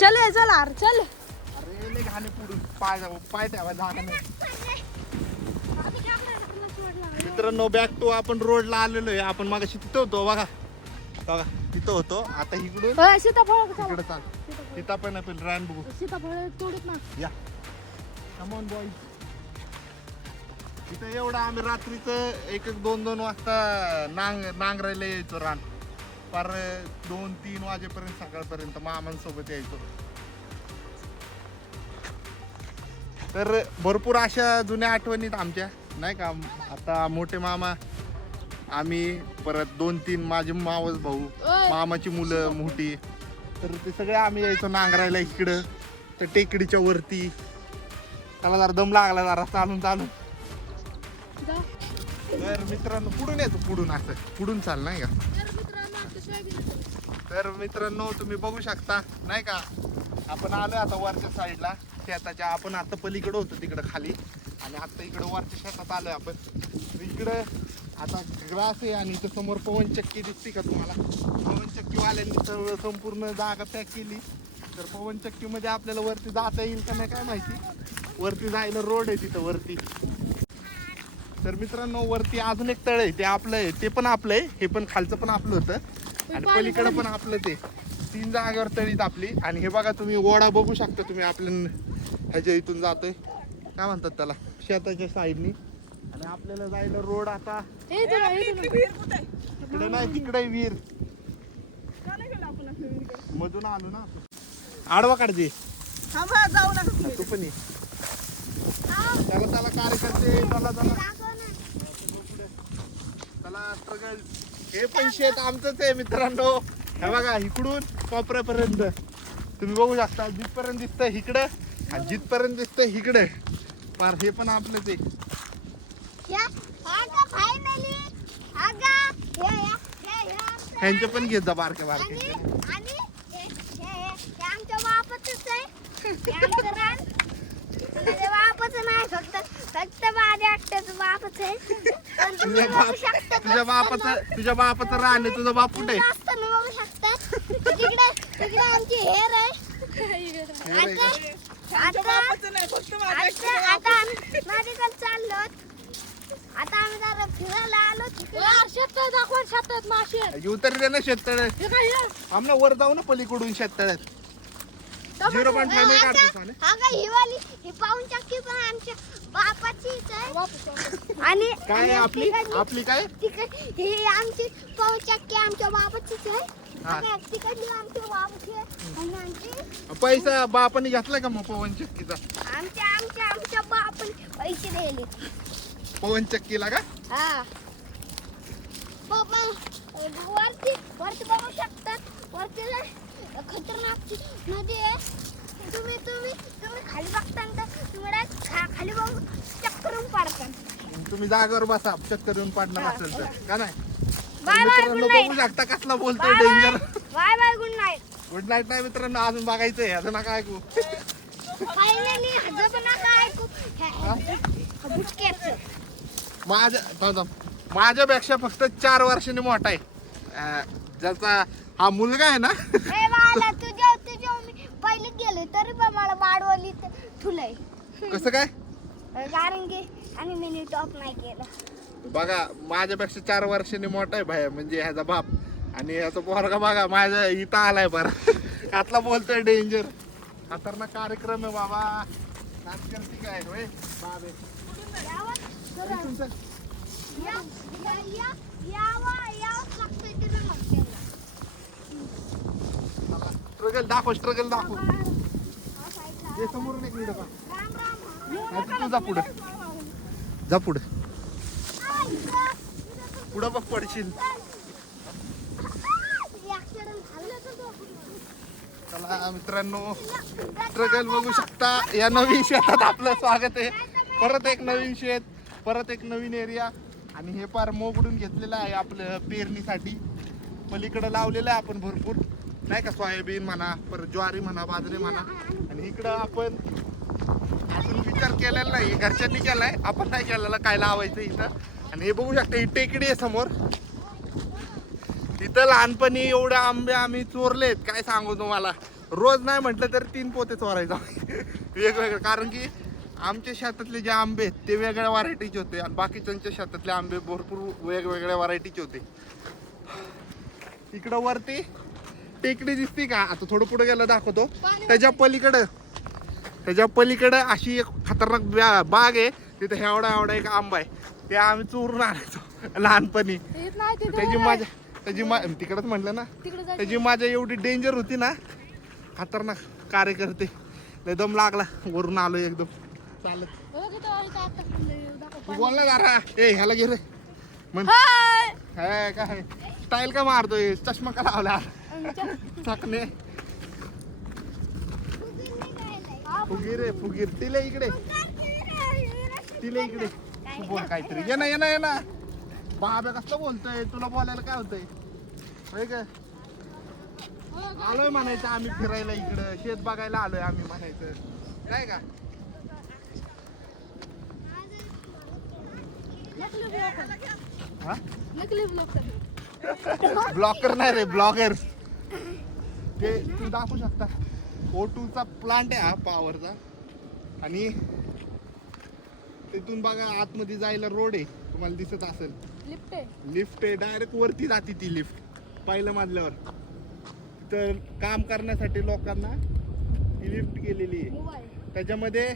चल यार चल. अरे लय घाणे पुढून पाय ठेवा जागा नाही. मित्रांनो बॅक टू आपण रोडला आलेलो आहे. आपण मागाशी तिथं होतो बघा तिथं होतो. आता इकडून सीताफळ इकडे चाल. सीताफळ नाही पण रान बघू. सीताफळ तोडत ना. या कम ऑन बॉय. इथं एवढं आम्ही रात्रीचं 1-2 वाजता नांगरायला यायचो रान. पार 2-3 वाजेपर्यंत सकाळपर्यंत मामांसोबत यायचो. तर भरपूर अशा जुन्या आठवणीत आमच्या नाही का. आता मोठे मामा आम्ही परत 2-3 माझे मावस भाऊ मामाची मुलं मोठी. तर ते सगळे आम्ही यायचो नांगरायला इकडं त्या टेकडीच्या वरती. त्याला जरा दम लागला जरा चालून. तर मित्रांनो पुढून येतो पुढून असं पुढून चाल नाही का. तर मित्रांनो तुम्ही बघू शकता नाही का. आपण आलो आता वरच्या साईडला शेताच्या. आपण आता पलीकडे होतो तिकडं खाली आणि आता इकडं वरच्या शेतात आलोय आपण. इकडं आता ग्रास आहे आणि इथं समोर पवनचक्की दिसते का तुम्हाला. पवनचक्कीवाल्यांनी सर्व संपूर्ण जागा पॅक केली. तर पवनचक्कीमध्ये आपल्याला वरती जाता येईल का नाही काय माहिती. वरती जायला रोड आहे तिथं वरती. तर मित्रांनो वरती अजून एक तळ आहे ते आपलं आहे. ते पण आपलं आहे. हे पण खालचं पण आपलं होतं आणि पलीकडं पण आपलं. ते 3 जागेवर तळीत आपली. आणि हे बघा तुम्ही ओढा बघू शकता तुम्ही. आपल्या ह्याच्या इथून जातोय काय म्हणतात त्याला शेताच्या साईडनी. आणि आपल्याला जायला रोड आता तिकडे नाही तिकडे विहीर मधून आलो ना. आडवा काढते जाऊ नका तू पण ये. त्याला कार्यकर्ते त्याला स्ट्रगल. हे पण शेत आमचंच आहे मित्रांनो. हे बघा इकडून कोपऱ्यापर्यंत तुम्ही बघू शकता. जिथपर्यंत दिसतंय इकडं आणि जिथपर्यंत दिसतंय इकडे पार हे पण आपलंच आहे. ह्यांचे पण घेत जा बारके बारके. तुझ्या बापाचं रान आहे. तुझा बाप कुठे आता आम्ही जरा फिरायला आलो. शेततळ दाखवा. शेतात मासे येऊ तरी दे ना शेततळ्यात. आम्हाला वर जाऊ ना पलीकडून शेततळ्यात. 0.5 काढतो. हा का ही वाली ही पाऊन चक्की पण आमच्या बापाचीच आहे. आणि काय आपली काय ही आमची पाऊन चक्की आमच्या बापाचीच आहे. तिकडली आमच्या बापाची आहे. आणि आमची पैसा बापाने घेतलाय का मग पवन चक्कीचा. आमच्या बापाने पैसे दिले पवन चक्कीला का. हा वरती बघू शकतात. वरती खतरनाक नदी आहे. तुम्ही खाली बघता तुम्ही खाली बघू चक्करून पाडता. तुम्ही जागेवर बसा चक्कर येऊन पाडणार असेल तर का नाही. Bye bye good night. बघू शकता कसला बोलतोय danger. Bye bye good night. Good night नाही मित्रांनो अजून बघायचंय. अजून नका ऐकू. फायनली हजं पण नका ऐकू. माझ्यापेक्षा फक्त 4 वर्षांनी मोठा आहे. ज्याचा हा मुलगा आहे ना. तुझ्या मी पहिले गेले तरी पण मला वाढवली ठुलय. कसं काय कारण की आणि मी टॉप नाही केलं. बघा माझ्यापेक्षा 4 वर्षांनी मोठा आहे भाई म्हणजे ह्याचा बाप. आणि ह्याचा पोरगा बघा माझ्या इथं आलाय बरं. आतला बोलतोय डेंजर. खतरनाक कार्यक्रम आहे बाबा. नाच करते काय होय बाबे. स्ट्रगल दाखव. हे समोरून एक मिनिट तू जा पुढे बघ पडशील. चला मित्रांनो स्ट्रगल बघू शकता. या नवीन शेतात आपलं स्वागत आहे. परत एक नवीन शेत परत एक नवीन एरिया. आणि हे पार मोगडून घेतलेलं आहे आपलं पेरणीसाठी. पलीकडे लावलेलं आहे आपण भरपूर नाही का. सोयाबीन म्हणा परत ज्वारी म्हणा बाजरी म्हणा. आणि इकडं आपण अजून विचार केलेला नाही. घरच्यांनी केलाय आपण नाही केलेला काय लावायचं इथं. आणि हे बघू शकता ही टेकडी आहे समोर. तिथं लहानपणी एवढे आंबे आम्ही चोरलेत काय सांगू तुम्हाला. रोज नाही म्हटलं तर 3 पोते चोरायचा वेगवेगळे. कारण की आमच्या शेतातले जे आंबे आहेत ते वेगळ्या व्हरायटीचे होते आणि बाकीच्यांच्या शेतातले आंबे भरपूर वेगवेगळ्या व्हरायटीचे होते. इकडं वरती टेकडी दिसते का? आता थोडं पुढे गेलं दाखवतो. त्याच्या पलीकडं अशी एक खतरनाक बाग आहे. तिथे एवढा एक आंबा आहे. ते आम्ही चोरून आणायचो लहानपणी. तिकडच म्हटलं ना, त्याची माझ्या एवढी डेंजर होती ना, खतरनाक कार्यकर्ते. लय दम लागला, वरून आलो एकदम चालत. तू बोल ना जरा. ह्याला घे रे म्हण. काय स्टाईल का मारतोय? चष्मा का लावला? चकणे फुगीर तिले इकडे तू बोल काहीतरी. ये ना बाबा कसलं बोलतोय? तुला बोलायला काय होतंय? होय का? आलोय म्हणायचं आम्ही फिरायला, इकडं शेत बघायला आलोय आम्ही म्हणायचं, काय का? ब्लॉकर नाही रे, ब्लॉगर. ते तू दाखवू शकता. O2चा प्लांट आहे हा, पॉवरचा. आणि तिथून बघा आतमध्ये जायला रोड आहे, तुम्हाला दिसत असेल. लिफ्ट आहे, डायरेक्ट वरती जाते ती लिफ्ट पहिल्या मजल्यावर. तर काम करण्यासाठी लोकांना ती लिफ्ट केलेली आहे. त्याच्यामध्ये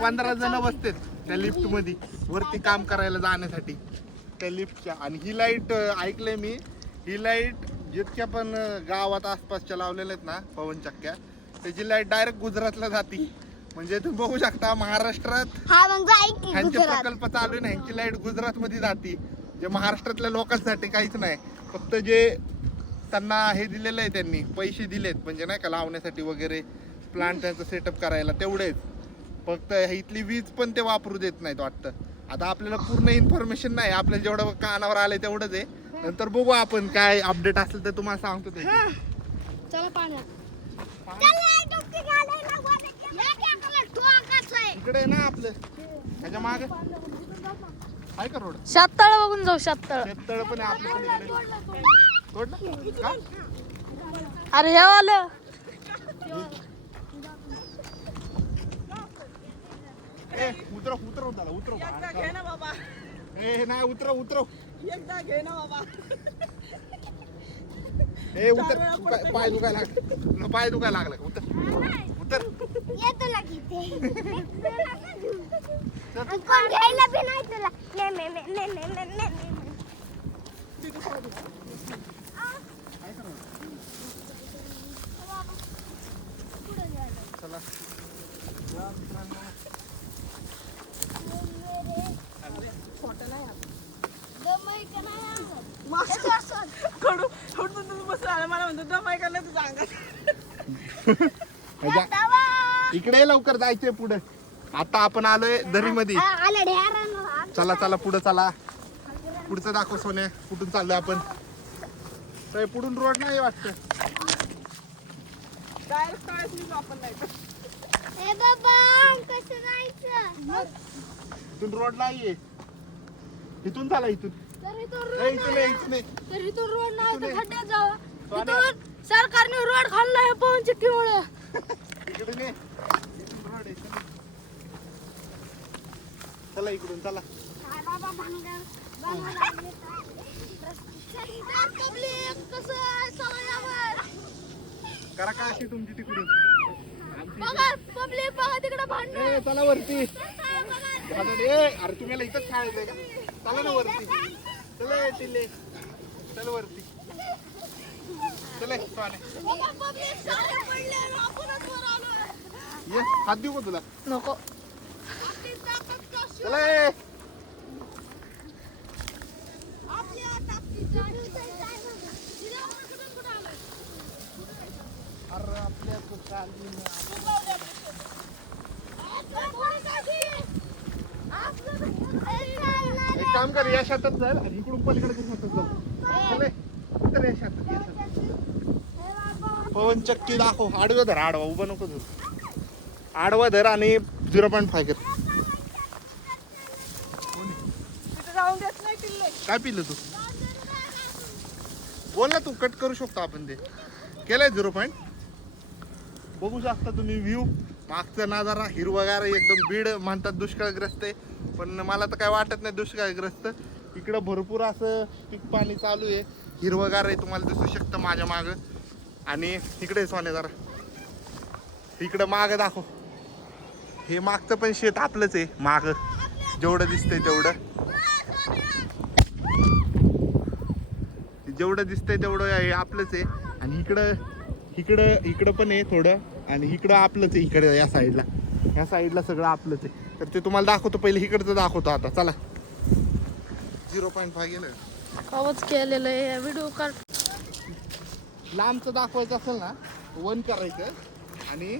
15 जण बसतात त्या लिफ्ट मध्ये वरती काम करायला जाण्यासाठी त्या लिफ्टच्या. आणि ही लाईट ऐकलंय मी, ही लाईट जितक्या पण गावात आसपासच्या लावलेल्या आहेत ना पवनचक्क्या, त्याची लाईट डायरेक्ट गुजरातला जाते. म्हणजे तुम्ही बघू शकता महाराष्ट्रात ह्यांचे प्रकल्प चालू आहे ना, ह्यांची लाईट गुजरात मध्ये जाते. जे महाराष्ट्रातल्या लोकांसाठी काहीच नाही, फक्त जे त्यांना हे दिलेलं आहे, त्यांनी पैसे दिलेत म्हणजे नाही का लावण्यासाठी वगैरे प्लांट त्यांचं सेटअप करायला, तेवढेच. फक्त इथली वीज पण ते वापरू देत नाहीत वाटतं. आता आपल्याला पूर्ण इन्फॉर्मेशन नाही, आपल्याला जेवढं कानावर आलंय तेवढंच आहे. नंतर बघू आपण, काय अपडेट असेल तर तुम्हाला सांगतो ते. चला पाण्यात. इकडे ना आपलं त्याच्या मागे आहे का रोड? शेततळ बघून जाऊ. शेततळ पण आहे आपल्याकडे. तोडलं का? अरे हे वालं उतरव त्याला, उतरव. नाही उतरव एकदा घे ना बाबा. उतर. पाय दुखायला लागला. उतर. कोण घ्यायला बी नाही तुला. चला मला म्हणतो दमाय करणार तुझा अंगात. इकडे लवकर जायचंय पुढे. आता आपण आलोय दरीमध्ये. चला पुढे चला. पुढचं दाखव सोने, कुठून चाललोय आपण. पुढून रोड नाही वाटतं. डायरेक्ट काळाच आपण नाही. इथून रोड नाहीये, इथून चाला. इथून तर इथून रोड नाही तर खड्ड्यात जावा. इथून सरकारने रोड खाल्ला आहे पवनचक्कीमुळे. इकडे चला, इकडून चला. करा काय अशी तुमची तिकडून. पब्लिक बघा तिकडे भांडण. चला वरती. अरे तुम्हाला इथंच खायचंय का? चला ना वरती. चल वरती. ये हात देऊ का तुला? नको. चला. अरे आपल्या एक काम कर, या शेतात जाईल आणि इकडून पलीकडे शेतात जाऊ. उतर या शेतात. पवनचक्की दाखव. आडवा धर, आडवा उभा नको धर. आडवा धर आणि 0.5 कर. जाऊन देत नाही पिल्ले. काय पिलं तू? बोल ना, तू कट करू शकतो आपण ते. केलंय 0 पॉईंट. बघू शकता तुम्ही व्ह्यू मागचा नजारा हिरवगार एकदम. बीड म्हणतात दुष्काळग्रस्त आहे, पण मला तर काय वाटत नाही दुष्काळग्रस्त. इकडं भरपूर असं पीक पाणी चालू आहे, हिरवगार आहे, तुम्हाला दिसू शकतं माझ्या मागं. आणि इकडे सोने जरा इकडं मागं दाखव. हे मागचं पण शेत आपलंच आहे मागं, जेवढं दिसतंय तेवढं. जेवढं दिसतंय तेवढं हे आपलंच आहे. आणि इकडं पण आहे थोडं, आणि इकडं आपलंच आहे. इकडे या साईडला सगळं आपलंच आहे. तर ते तुम्हाला दाखवतो, पहिले इकडचं दाखवतो. आता चला 0.5 गेलं. कवच केलेलं आहे व्हिडिओ काढ. लांबचं दाखवायचं असेल ना 1 करायचं. आणि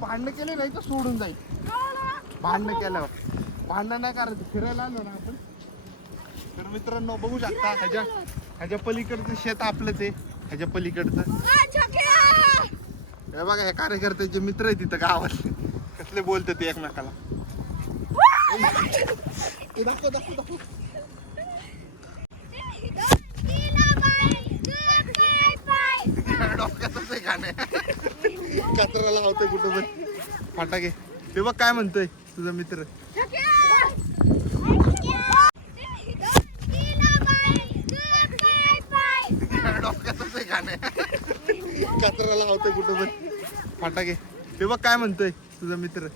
भांडणं केले नाही तर सोडून जाईल. भांडणं केल्यावर भांडणं नाही करायचं. फिरायला आलो ना आपण. तर मित्रांनो बघू शकता ह्याच्या पलीकडचं शेत आपलंच आहे. ह्याच्या पलीकडचं हे बघा, हे कार्यकर्त्याचे मित्र आहे तिथं गावात. कसले बोलतात ते एकमेकाला. दाखव. डोक्यातच आहे गाणे. कचरा लावतोय कुठं पण फटाके. ते बघ काय म्हणतोय तुझा मित्र. डोक्यातच आहे गाणे. कचरा लावतोय कुठं पण फटाके. ते बघ काय म्हणतोय तुझा मित्र.